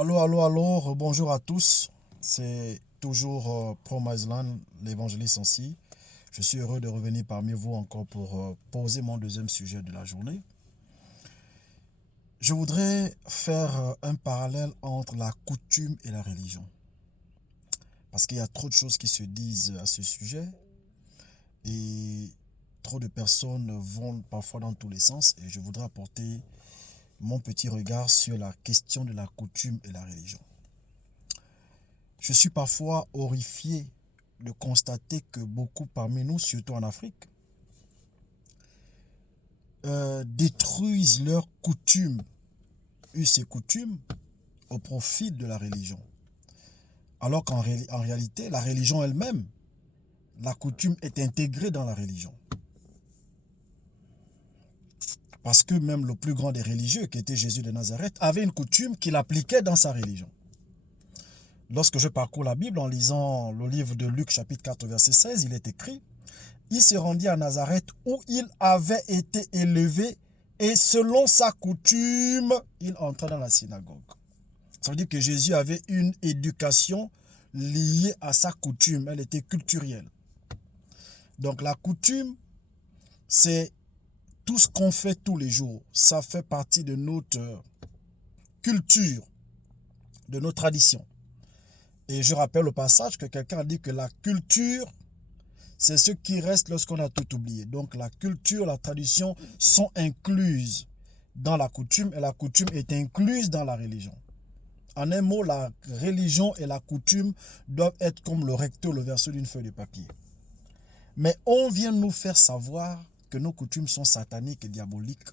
Allô, bonjour à tous. C'est toujours Promise Land, l'évangéliste ainsi. Je suis heureux de revenir parmi vous encore pour poser mon deuxième sujet de la journée. Je voudrais faire un parallèle entre la coutume et la religion. Parce qu'il y a trop de choses qui se disent à ce sujet et trop de personnes vont parfois dans tous les sens et je voudrais apporter mon petit regard sur la question de la coutume et la religion. Je suis parfois horrifié de constater que beaucoup parmi nous, surtout en Afrique, détruisent leurs coutumes, us et coutumes, au profit de la religion. Alors qu'en réalité, la religion elle-même, la coutume est intégrée dans la religion. Parce que même le plus grand des religieux, qui était Jésus de Nazareth, avait une coutume qu'il appliquait dans sa religion. Lorsque je parcours la Bible en lisant le livre de Luc chapitre 4 verset 16, il est écrit: il se rendit à Nazareth où il avait été élevé et selon sa coutume, il entrait dans la synagogue. Ça veut dire que Jésus avait une éducation liée à sa coutume, elle était culturelle. Donc la coutume, c'est tout ce qu'on fait tous les jours. Ça fait partie de notre culture, de nos traditions. Et je rappelle au passage que quelqu'un a dit que la culture, c'est ce qui reste lorsqu'on a tout oublié. Donc la culture, la tradition sont incluses dans la coutume et la coutume est incluse dans la religion. En un mot, la religion et la coutume doivent être comme le recto, le verso d'une feuille de papier. Mais on vient nous faire savoir que nos coutumes sont sataniques et diaboliques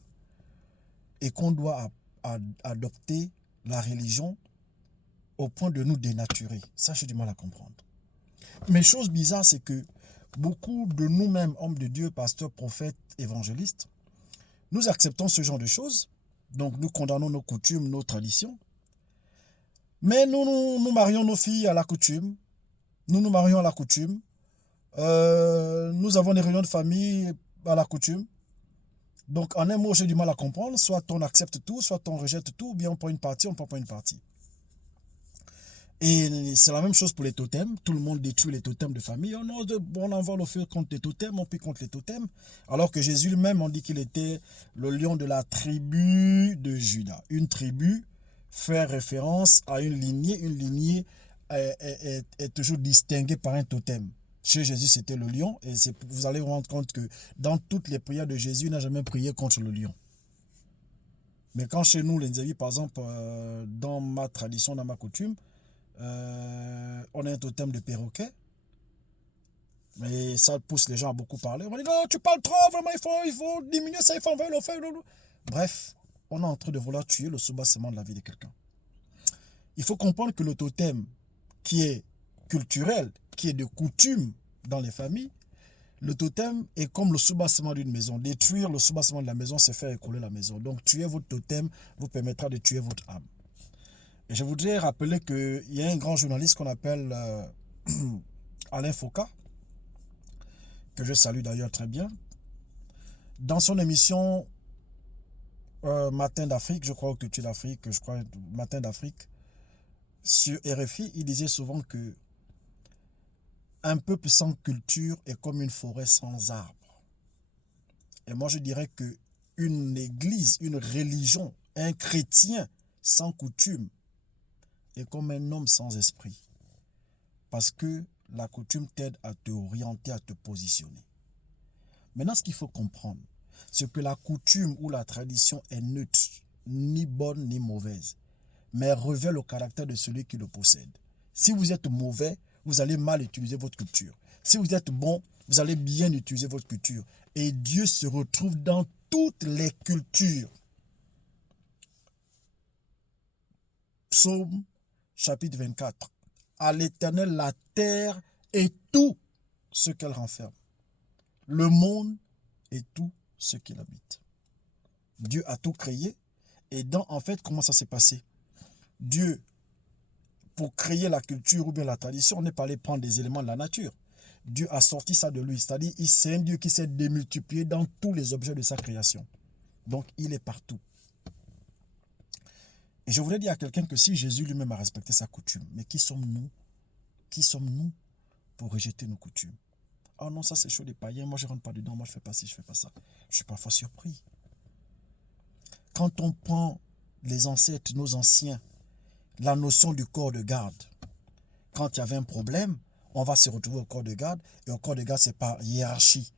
et qu'on doit adopter la religion au point de nous dénaturer. Ça, j'ai du mal à comprendre. Mais chose bizarre, c'est que beaucoup de nous-mêmes, hommes de Dieu, pasteurs, prophètes, évangélistes, nous acceptons ce genre de choses. Donc nous condamnons nos coutumes, nos traditions. Mais nous marions nos filles à la coutume. Nous marions à la coutume. Nous avons des réunions de famille à la coutume. Donc en un mot, j'ai du mal à comprendre. Soit on accepte tout, soit on rejette tout, ou bien on prend une partie, on ne prend pas une partie. Et c'est la même chose pour les totems. Tout le monde détruit les totems de famille. On envoie le feu contre les totems, on prie contre les totems. Alors que Jésus lui-même, on dit qu'il était le lion de la tribu de Juda. Une tribu fait référence à une lignée. Une lignée est toujours distinguée par un totem. Chez Jésus, c'était le lion. Et vous allez vous rendre compte que dans toutes les prières de Jésus, il n'a jamais prié contre le lion. Mais quand chez nous, les amis, par exemple, dans ma tradition, dans ma coutume, on a un totem de perroquet. Mais ça pousse les gens à beaucoup parler. On dit non, tu parles trop, vraiment, il faut diminuer ça, il faut enlever le feu. Bref, on est en train de vouloir tuer le soubassement de la vie de quelqu'un. Il faut comprendre que le totem qui est culturel, qui est de coutume dans les familles, le totem est comme le soubassement d'une maison. Détruire le soubassement de la maison, c'est faire écouler la maison. Donc tuer votre totem vous permettra de tuer votre âme. Et je voudrais rappeler qu'il y a un grand journaliste qu'on appelle Alain Foucault, que je salue d'ailleurs très bien. Dans son émission Matin d'Afrique, je crois que tu es d'Afrique, je crois Matin d'Afrique, sur RFI, il disait souvent que un peuple sans culture est comme une forêt sans arbres. Et moi je dirais que une église, une religion, un chrétien sans coutume est comme un homme sans esprit. Parce que la coutume t'aide à te orienter, à te positionner. Maintenant, ce qu'il faut comprendre, c'est que la coutume ou la tradition est neutre, ni bonne ni mauvaise, mais révèle le caractère de celui qui le possède. Si vous êtes mauvais, vous allez mal utiliser votre culture. Si vous êtes bon, vous allez bien utiliser votre culture. Et Dieu se retrouve dans toutes les cultures. Psaume chapitre 24. À l'Éternel la terre et tout ce qu'elle renferme, le monde et tout ce qu'il habite. Dieu a tout créé. Et en fait, comment ça s'est passé? Dieu, pour créer la culture ou bien la tradition, on n'est pas allé prendre des éléments de la nature. Dieu a sorti ça de lui. C'est-à-dire, c'est un Dieu qui s'est démultiplié dans tous les objets de sa création. Donc, il est partout. Et je voudrais dire à quelqu'un que si Jésus lui-même a respecté sa coutume, mais qui sommes-nous? Qui sommes-nous pour rejeter nos coutumes? Oh non, ça c'est chaud des païens, moi je ne rentre pas dedans, moi je ne fais pas ci, je ne fais pas ça. Je suis parfois surpris. Quand on prend les ancêtres, nos anciens, la notion du corps de garde, quand il y avait un problème, on va se retrouver au corps de garde, et au corps de garde, c'est par hiérarchie.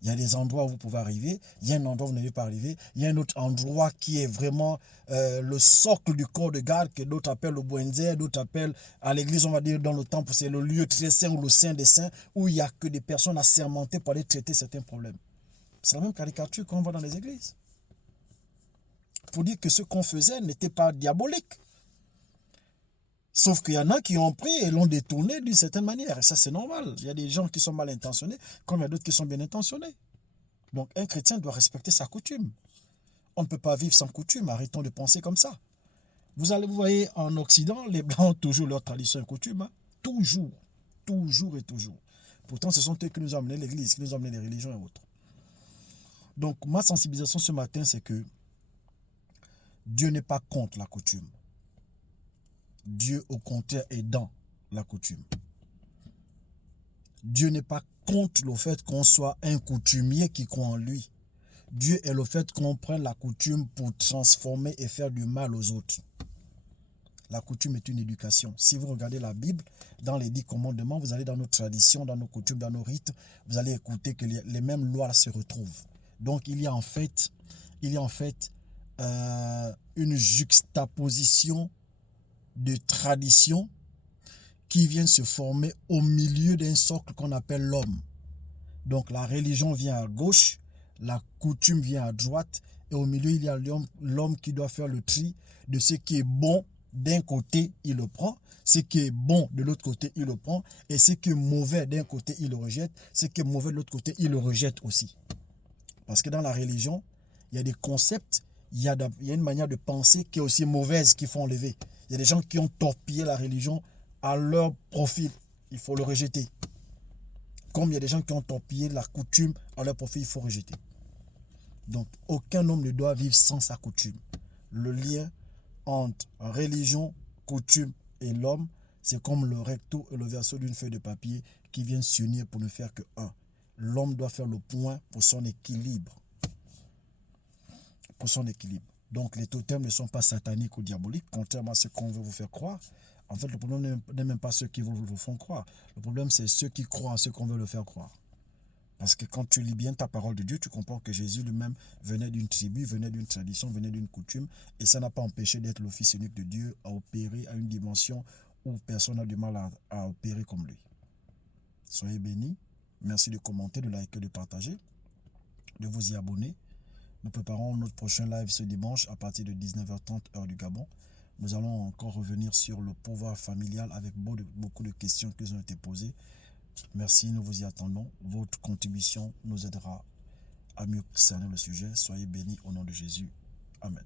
Il y a des endroits où vous pouvez arriver, il y a un endroit où vous n'avez pas arrivé, il y a un autre endroit qui est vraiment le socle du corps de garde, que d'autres appellent le Bouenzer, d'autres appellent à l'église, on va dire dans le temple, c'est le lieu très saint ou le saint des saints, où il n'y a que des personnes assermentées pour aller traiter certains problèmes. C'est la même caricature qu'on voit dans les églises. Pour dire que ce qu'on faisait n'était pas diabolique. Sauf qu'il y en a qui ont pris et l'ont détourné d'une certaine manière. Et ça, c'est normal. Il y a des gens qui sont mal intentionnés, comme il y a d'autres qui sont bien intentionnés. Donc, un chrétien doit respecter sa coutume. On ne peut pas vivre sans coutume. Arrêtons de penser comme ça. Vous voyez, en Occident, les Blancs ont toujours leur tradition et coutume. Hein. Toujours. Toujours et toujours. Pourtant, ce sont eux qui nous ont amené l'Église, qui nous ont amené les religions et autres. Donc, ma sensibilisation ce matin, c'est que Dieu n'est pas contre la coutume. Dieu, au contraire, est dans la coutume. Dieu n'est pas contre le fait qu'on soit un coutumier qui croit en lui. Dieu est le fait qu'on prenne la coutume pour transformer et faire du mal aux autres. La coutume est une éducation. Si vous regardez la Bible, dans les 10 commandements, vous allez dans nos traditions, dans nos coutumes, dans nos rites, vous allez écouter que les mêmes lois se retrouvent. Donc, il y a en fait une juxtaposition de traditions qui viennent se former au milieu d'un socle qu'on appelle l'homme. Donc la religion vient à gauche, la coutume vient à droite, et au milieu il y a l'homme qui doit faire le tri de ce qui est bon d'un côté, il le prend, ce qui est bon de l'autre côté, il le prend, et ce qui est mauvais d'un côté, il le rejette, ce qui est mauvais de l'autre côté, il le rejette aussi. Parce que dans la religion, il y a des concepts, il y a une manière de penser qui est aussi mauvaise qu'il faut enlever. Il y a des gens qui ont torpillé la religion à leur profil. Il faut le rejeter. Comme il y a des gens qui ont torpillé la coutume à leur profil, il faut rejeter. Donc, aucun homme ne doit vivre sans sa coutume. Le lien entre religion, coutume et l'homme, c'est comme le recto et le verso d'une feuille de papier qui viennent s'unir pour ne faire que un. L'homme doit faire le point pour son équilibre. Pour son équilibre. Donc, les totems ne sont pas sataniques ou diaboliques, contrairement à ce qu'on veut vous faire croire. En fait, le problème n'est même pas ceux qui vous font croire. Le problème, c'est ceux qui croient en ce qu'on veut le faire croire. Parce que quand tu lis bien ta parole de Dieu, tu comprends que Jésus lui-même venait d'une tribu, venait d'une tradition, venait d'une coutume. Et ça n'a pas empêché d'être le Fils unique de Dieu à opérer à une dimension où personne n'a du mal à opérer comme lui. Soyez bénis. Merci de commenter, de liker, de partager, de vous y abonner. Nous préparons notre prochain live ce dimanche à partir de 19h30 heure du Gabon. Nous allons encore revenir sur le pouvoir familial avec beaucoup de questions qui nous ont été posées. Merci, nous vous y attendons. Votre contribution nous aidera à mieux cerner le sujet. Soyez bénis au nom de Jésus. Amen.